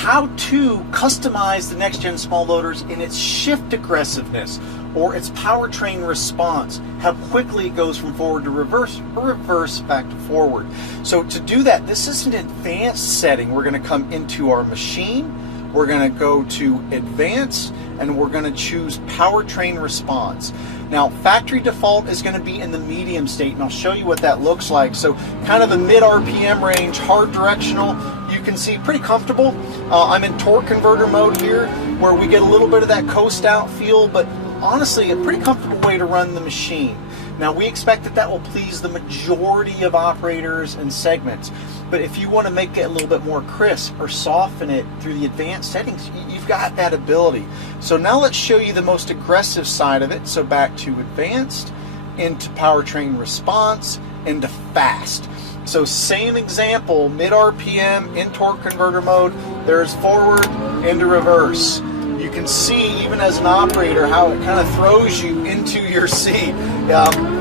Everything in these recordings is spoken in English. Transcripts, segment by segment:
how to customize the next gen small loaders in its shift aggressiveness or its powertrain response, how quickly it goes from forward to reverse or reverse back to forward. So to do that, this is an advanced setting. We're going to come into our machine, we're going to go to advanced, and we're going to choose powertrain response. Now factory default is going to be in the medium state, and I'll show you what that looks like. So kind of a mid RPM range, hard directional, you can see pretty comfortable. I'm in torque converter mode here, where we get a little bit of that coast out feel, but honestly a pretty comfortable way to run the machine. Now we expect that that will please the majority of operators and segments, but if you want to make it a little bit more crisp or soften it through the advanced settings, you've got that ability. So now let's show you the most aggressive side of it. So back to advanced, into powertrain response, into fast. So same example, mid RPM in torque converter mode, there's forward into reverse. You can see, even as an operator, how it kind of throws you into your seat.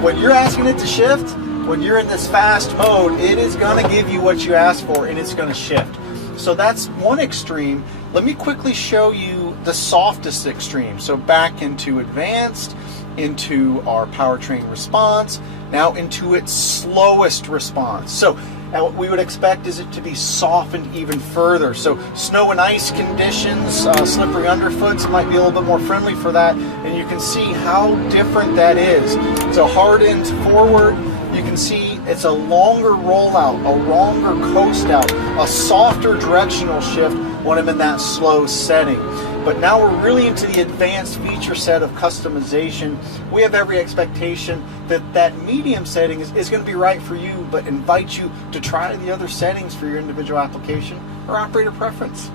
When you're asking it to shift, when you're in this fast mode, it is going to give you what you ask for, and it's going to shift. So that's one extreme. Let me quickly show you the softest extreme. So back into advanced, into our powertrain response, now into its slowest response. So what we would expect is it to be softened even further. So snow and ice conditions, slippery underfoots might be a little bit more friendly for that, and you can see how different that is. So hard into forward, you can see it's a longer rollout, a longer coast out, a softer directional shift when I'm in that slow setting. But now we're really into the advanced feature set of customization. We have every expectation that that medium setting is going to be right for you, but invite you to try the other settings for your individual application or operator preference.